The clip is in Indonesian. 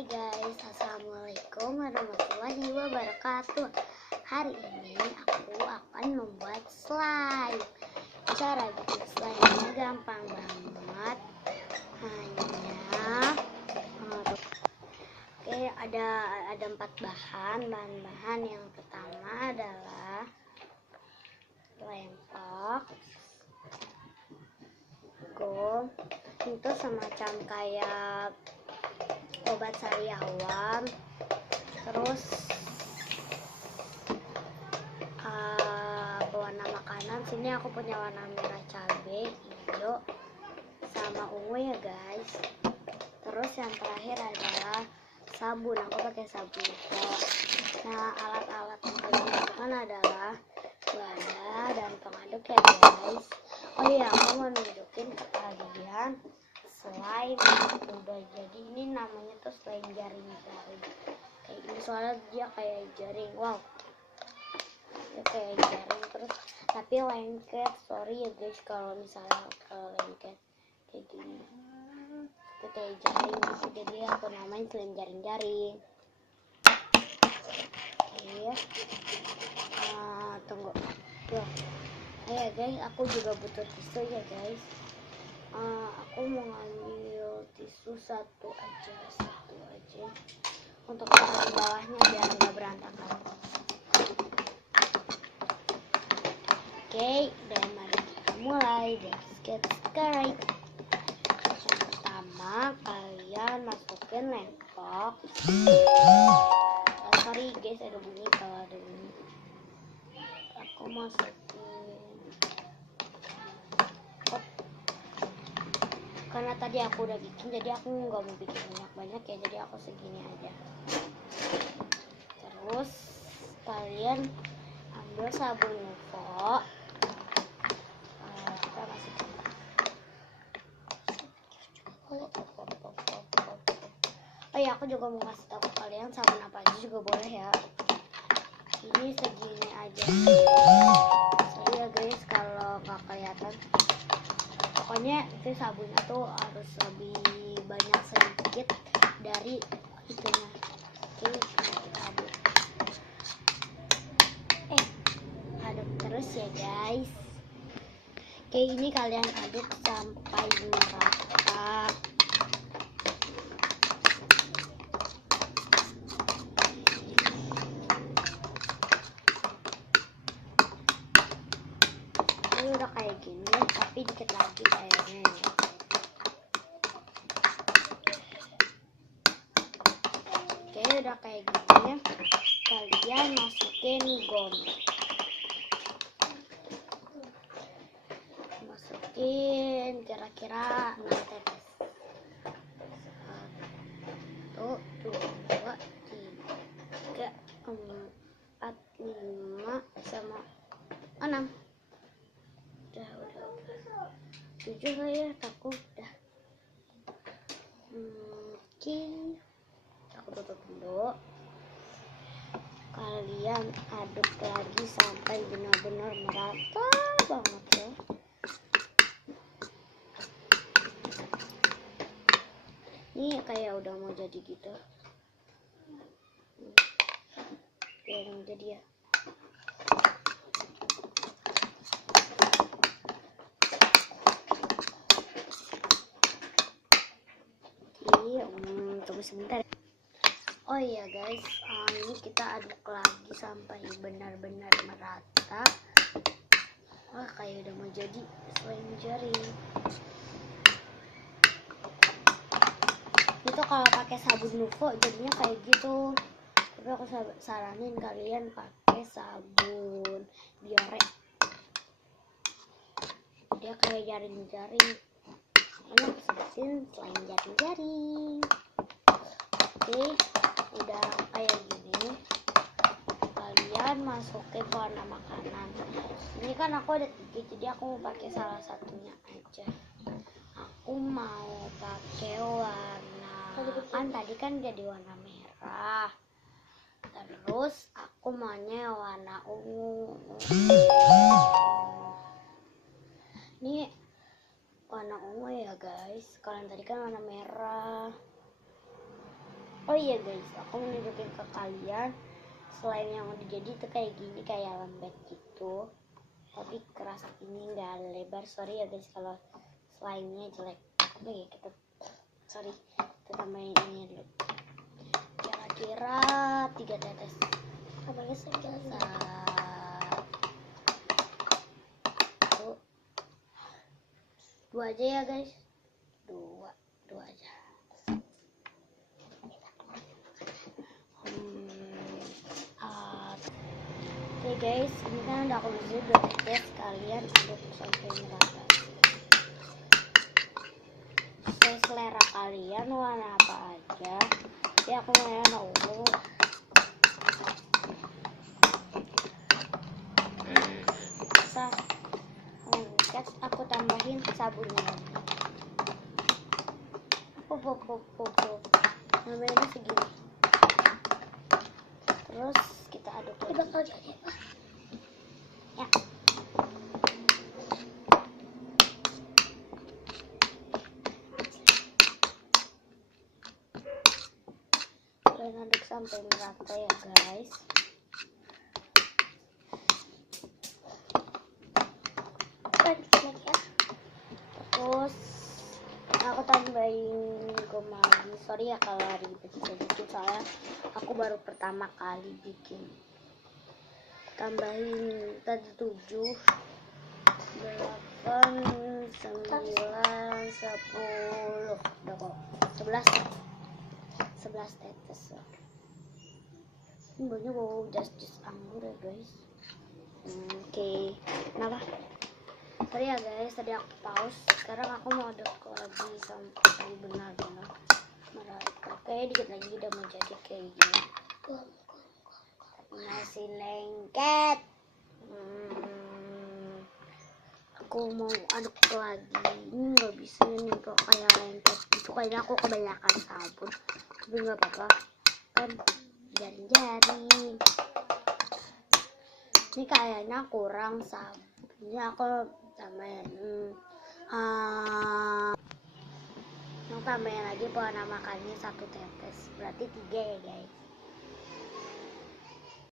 Hai guys, assalamualaikum warahmatullahi wabarakatuh. Hari ini aku akan membuat slime. Cara bikin slime-nya gampang banget. Hanya ada 4 bahan-bahan. Yang pertama adalah lempok, gom, itu semacam kayak obat sariawan. Terus pewarna makanan, sini aku punya warna merah cabai, hijau, sama ungu ya guys. Terus yang terakhir adalah sabun, aku pakai sabun kok. Nah, alat-alat yang kalian butuhkan adalah wadah dan pengaduk ya guys. Oh iya, aku mau nunjukin ke kalian slime udah jadi. Ini namanya tuh slime jaring-jaring kayak gini, soalnya dia kayak jaring. Wow, dia kayak jaring terus tapi lengket. Sorry ya guys kalau misalnya lengket kayak gini, itu kayak jaring gitu, jadi aku namain slime jaring-jaring. Oke, tunggu yo. Ayo guys, aku juga butuh tisu ya guys. Aku mau ngambil tisu satu aja untuk taruh bawahnya biar nggak berantakan. Oke, dan mari kita mulai. Let's get started. Yang pertama, kalian masukin lempok. Sorry guys, ada bunyi kalau ada bunyi. Aku masukin. Karena tadi aku udah bikin, jadi aku nggak mau bikin banyak ya, jadi aku segini aja. Terus kalian ambil sabun Nuvo, kita masukin. Oh ya, aku juga mau kasih tahu ke kalian sabun apa aja juga boleh ya. Ini segini aja. Sorry ya guys kalau nggak kelihatan. Pokoknya itu sabunnya tuh harus lebih banyak sedikit dari itunya. Oke, kita aduk. Aduk terus ya guys. Oke, ini kalian aduk sampai merata. Ini udah kayak gini, tapi dikit lagi kayaknya ya. Oke, udah kayak gini. Kalian masukin gom. Masukin kira-kira 6 tetes. 1, 2, 3, 4, 5, sama 6. Udah 7 lah ya, takut udah. Oke, aku tutup dulu. Kalian aduk lagi sampai benar-benar merata banget ya. Ini kayak udah mau jadi gitu. Biar jadi ya. Tunggu sebentar. Oh iya guys, ini kita aduk lagi sampai benar-benar merata. Wah, kayak udah mau jadi slime jaring. Itu kalau pakai sabun Nuvo jadinya kayak gitu. Tapi aku saranin kalian pakai sabun Biore. Dia kayak jaring-jaring. Ini aku sebutin slime jaring-jaring. Oke, udah kayak gini. Kalian masukin warna makanan. Ini kan aku ada 3, jadi aku mau pakai salah satunya aja. Aku mau pakai warna, kan tadi kan jadi warna merah. Terus aku maunya warna ungu. Ini warna ungu ya guys. Kalian tadi kan warna merah. Oh iya guys, aku mau nunjukin ke kalian slime yang udah jadi itu kayak gini, kayak lembek gitu, tapi keras ini nggak lebar. Sorry ya guys kalau slime-nya jelek. Oke, sorry, kita tambahin ini dulu. Kira-kira 3 tetes. Tambahnya satu, dua aja ya guys, dua aja. Oke guys, ini kan udah aku masih 2 tetes, kalian aduk sampai merata. Sesuai selera kalian warna apa aja. Jadi aku mau yang ungu. Bisa lengket, aku tambahin sabunnya lagi. Namanya segini. Terus kita aduk lagi. Bakal jadi apa? Ya. Kalian aduk sampai merata ya guys. Terus aku tambahin gom lagi. Sorry ya kalau ribet sedikit, soalnya aku baru pertama kali bikin. Tambahin tadi 7, 8, 9, 10, udah kok 11 tetes. Ini banyak bau just anggur ya guys. Oke. Kenapa? Sorry ya guys, tadi aku pause. Sekarang aku mau aduk lagi sampai benar-benar merata. Oke, dikit lagi udah mau jadi kayak gini. Masih lengket. Aku mau aduk lagi. Ini nggak bisa nih kok kayak lengket. Itu kayaknya aku kebanyakan sabun. Tapi nggak apa-apa. Kan jari-jari. Ini kayaknya kurang sabun. Ini aku tambahin. Yang tambahin lagi pewarna makannya 1 tetes. Berarti 3 ya guys.